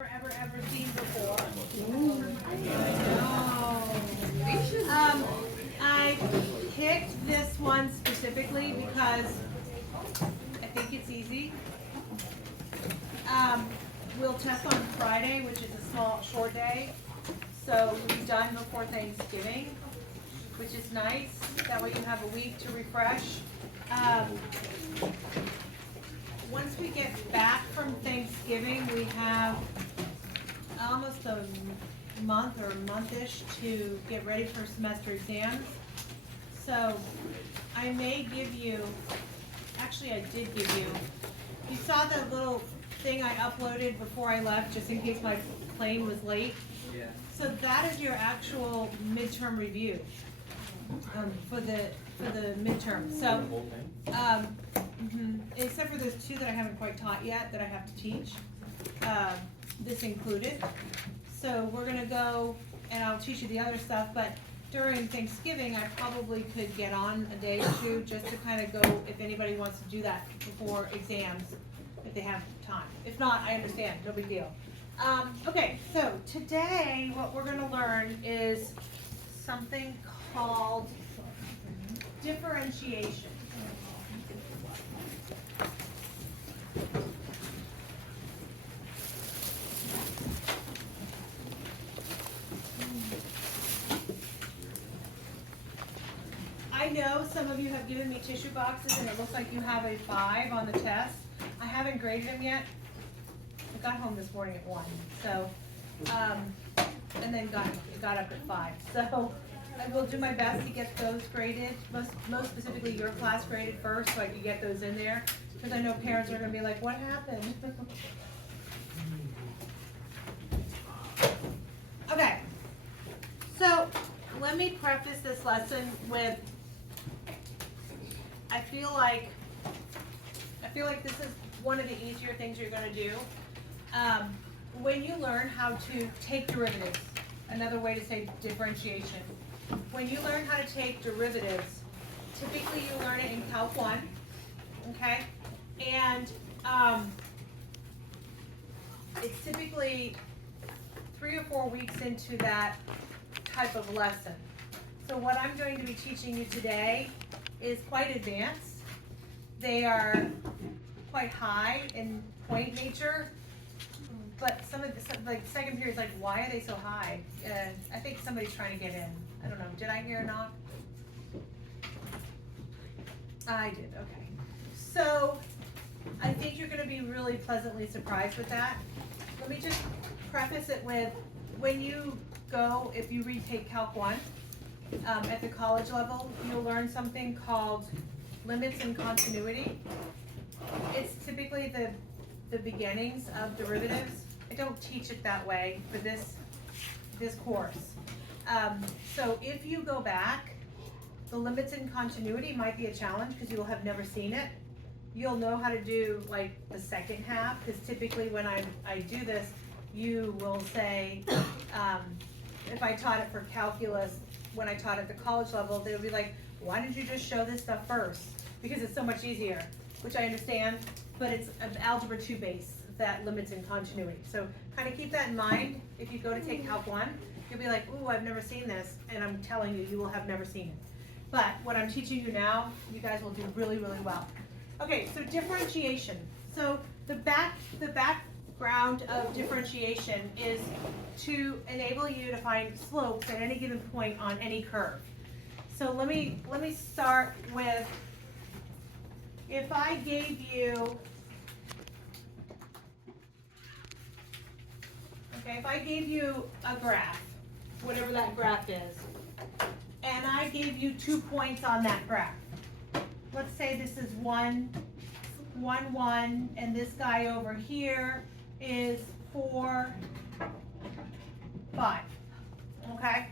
ever seen before. I picked this one specifically because I think it's easy. We'll test on Friday, which is a short day, so we'll be done before Thanksgiving, which is nice. That way you have a week to refresh. Once we get back from Thanksgiving, we have almost a month or a month-ish to get ready for semester exams. So I may give you, actually I did give you, you saw the little thing I uploaded before I left, just in case my plane was late. Yeah. So that is your actual midterm review for the midterm. So, except for those two that I haven't quite taught yet that I have to teach, this included. So we're gonna go and I'll teach you the other stuff, but during Thanksgiving I probably could get on a day or two just to kind of go if anybody wants to do that before exams, if they have time. If not, I understand, no big deal. Okay, so today what we're gonna learn is something called differentiation. I know some of you have given me tissue boxes and it looks like you have a 5 on the test. I haven't graded them yet. I got home this morning at 1, so, and then got up at 5. So I will do my best to get those graded, most specifically your class graded first so I can get those in there. Because I know parents are going to be like, what happened? Okay, so let me preface this lesson with, I feel like this is one of the easier things you're going to do. When you learn how to take derivatives, another way to say differentiation, when you learn how to take derivatives, typically you learn it in Calc 1, okay? And it's typically 3 or 4 weeks into that type of lesson. So what I'm going to be teaching you today is quite advanced. They are quite high in point nature, but some of the, like second period is like, why are they so high? I think somebody's trying to get in. I don't know, did I hear or not? I did, okay. So I think you're gonna be really pleasantly surprised with that. Let me just preface it with, when you go, if you retake Calc 1 at the college level, you'll learn something called limits and continuity. It's typically the beginnings of derivatives. I don't teach it that way for this course. So if you go back, the limits and continuity might be a challenge because you will have never seen it. You'll know how to do like the second half, because typically when I do this, you will say, if I taught it for calculus, when I taught at the college level, they would be like, why did you just show this stuff first? Because it's so much easier, which I understand, but it's an Algebra 2 base, that limits and continuity. So kind of keep that in mind. If you go to take Calc 1, you'll be like, ooh, I've never seen this, and I'm telling you, you will have never seen it. But what I'm teaching you now, you guys will do really, really well. Okay, so differentiation. So the background of differentiation is to enable you to find slopes at any given point on any curve. So let me start with, if I gave you, okay, if I gave you a graph, whatever that graph is, and I gave you 2 points on that graph. Let's say this is 1, 1, 1, and this guy over here is 4, 5, okay?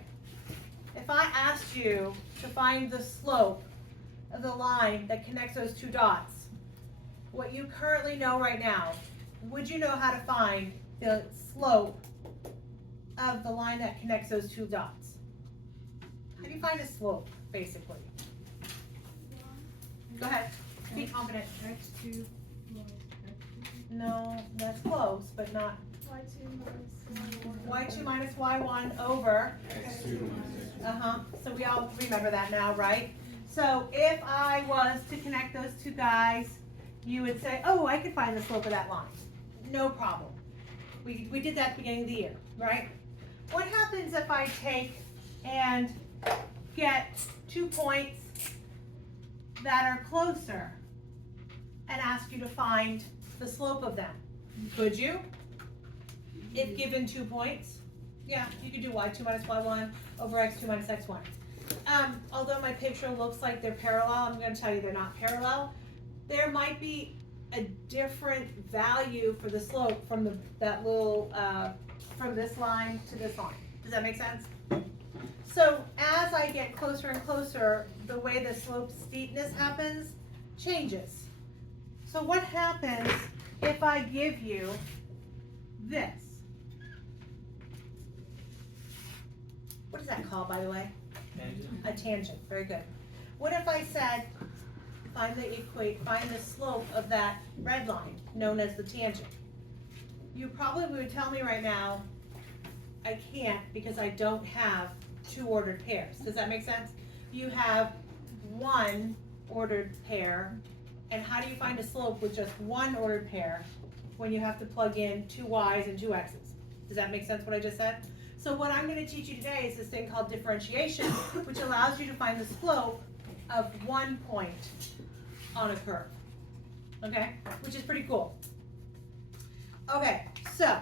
If I asked you to find the slope of the line that connects those 2 dots, what you currently know right now, would you know how to find the slope of the line that connects those 2 dots? How do you find a slope, basically? Go ahead, be confident. X2 No, that's close, but not y2 minus y1 over so we all remember that now, right? So if I was to connect those two guys, you would say, oh, I could find the slope of that line. No problem. We did that at the beginning of the year, right? What happens if I take and get 2 points that are closer and ask you to find the slope of them? Could you? If given 2 points? Yeah, you could do y2 minus y1 over x2 minus x1. Although my picture looks like they're parallel, I'm going to tell you they're not parallel. There might be a different value for the slope from from this line to this line. Does that make sense? So as I get closer and closer, the way the slope steepness happens changes. So what happens if I give you this? What is that called, by the way? Tangent. A tangent. Very good. What if I said, find the slope of that red line, known as the tangent? You probably would tell me right now, I can't because I don't have 2 ordered pairs. Does that make sense? You have 1 ordered pair, and how do you find a slope with just 1 ordered pair when you have to plug in 2 y's and 2 x's? Does that make sense what I just said? So what I'm going to teach you today is this thing called differentiation, which allows you to find the slope of 1 point on a curve, okay? Which is pretty cool. Okay, so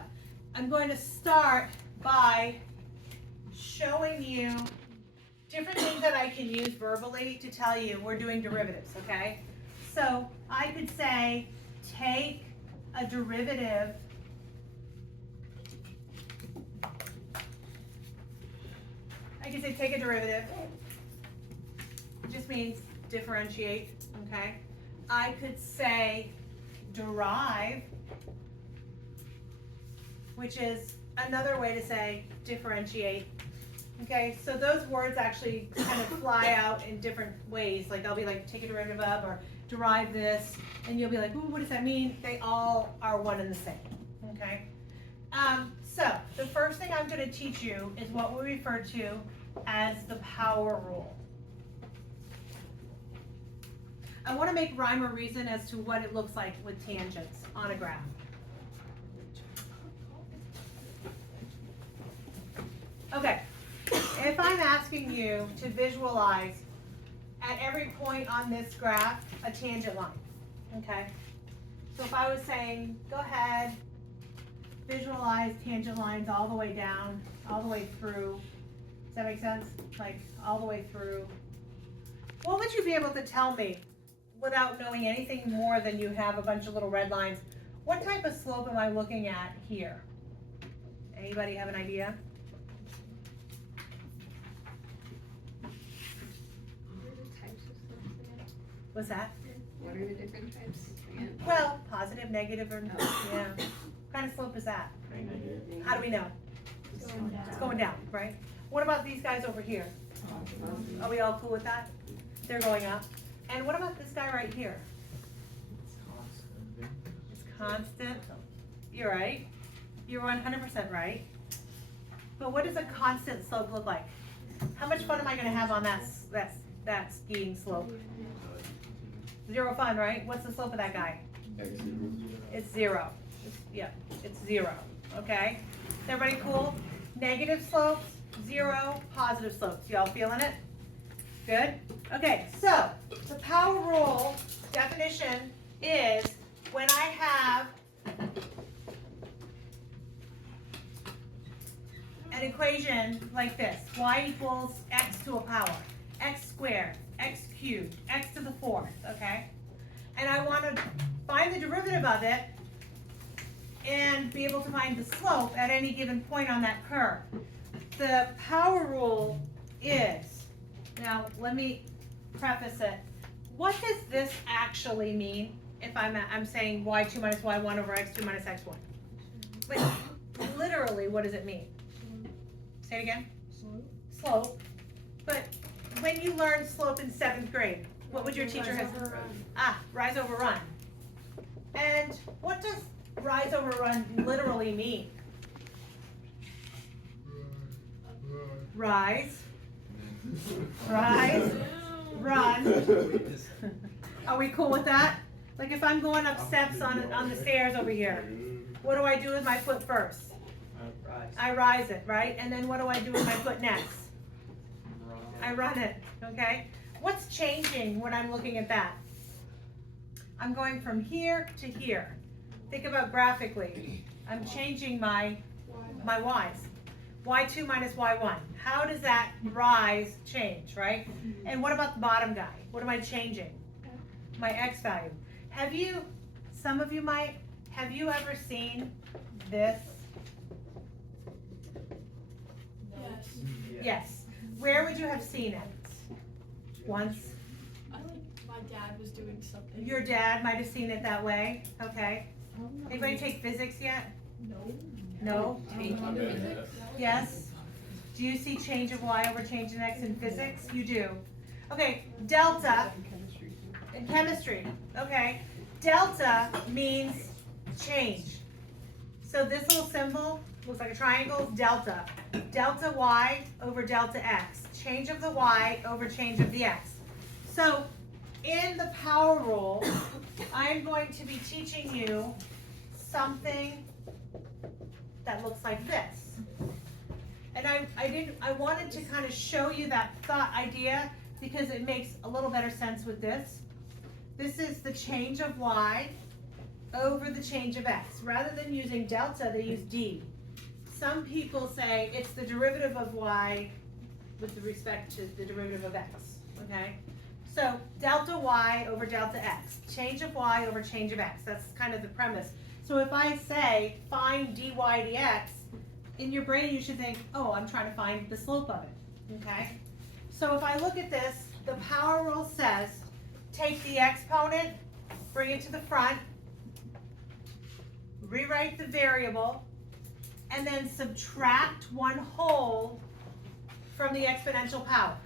I'm going to start by showing you different things that I can use verbally to tell you we're doing derivatives, okay? So I could say, take a derivative take a derivative. It just means differentiate, okay? I could say derive, which is another way to say differentiate. Okay, so those words actually kind of fly out in different ways. Like I'll be like, take a derivative of, or derive this, and you'll be like, ooh, what does that mean? They all are one and the same, okay? So the first thing I'm going to teach you is what we refer to as the power rule. I want to make rhyme or reason as to what it looks like with tangents on a graph. Okay, if I'm asking you to visualize at every point on this graph a tangent line, okay? So if I was saying, go ahead, visualize tangent lines all the way down, all the way through. Does that make sense? Like all the way through. What would you be able to tell me without knowing anything more than you have a bunch of little red lines? What type of slope am I looking at here? Anybody have an idea? What's that? What are the different types again? Well, positive, negative, or yeah. What kind of slope is that? How do we know? It's going down. It's going down, right? What about these guys over here? Are we all cool with that? They're going up. And what about this guy right here? It's constant. You're right. You're 100% right. But what does a constant slope look like? How much fun am I going to have on that skiing slope? 0 fun, right? What's the slope of that guy? It's 0. It's 0. Okay? Is everybody cool? Negative slopes, 0, positive slopes. Y'all feeling it? Good? Okay, so the power rule definition is when I have an equation like this, y equals x to a power, x squared, x cubed, x to the 4th, okay? And I want to find the derivative of it and be able to find the slope at any given point on that curve. The power rule is, now let me preface it, what does this actually mean if I'm saying y2 minus y1 over x2 minus x1? But literally, what does it mean? Say it again. Slope. But when you learned slope in 7th grade, what would your teacher have? Rise over run. And what does rise over run literally mean? Rise, rise, run. Are we cool with that? Like if I'm going up steps on the stairs over here, what do I do with my foot first? I rise it, right? And then what do I do with my foot next? I run it, okay? What's changing when I'm looking at that? I'm going from here to here. Think about graphically. I'm changing my y's. Y2 minus y1. How does that rise change, right? And what about the bottom guy? What am I changing? My x value. Have you, some of you might, have you ever seen this? Yes. Yes. Where would you have seen it? Once? I think my dad was doing something. Your dad might have seen it that way, okay? Anybody take physics yet? No. No? Taking physics. Yes? Do you see change of y over change in x in physics? You do. Okay, delta, in chemistry, okay. Delta means change. So this little symbol, looks like a triangle, is delta. Delta y over delta x. Change of the y over change of the x. So in the power rule, I'm going to be teaching you something that looks like this. And I wanted to kind of show you that thought idea because it makes a little better sense with this. This is the change of y over the change of x. Rather than using delta, they use d. Some people say it's the derivative of y with respect to the derivative of x, okay? So delta y over delta x, change of y over change of x. That's kind of the premise. So if I say find dy dx, in your brain you should think, oh, I'm trying to find the slope of it, okay? So if I look at this, the power rule says, take the exponent, bring it to the front, rewrite the variable, and then subtract 1 whole from the exponential power.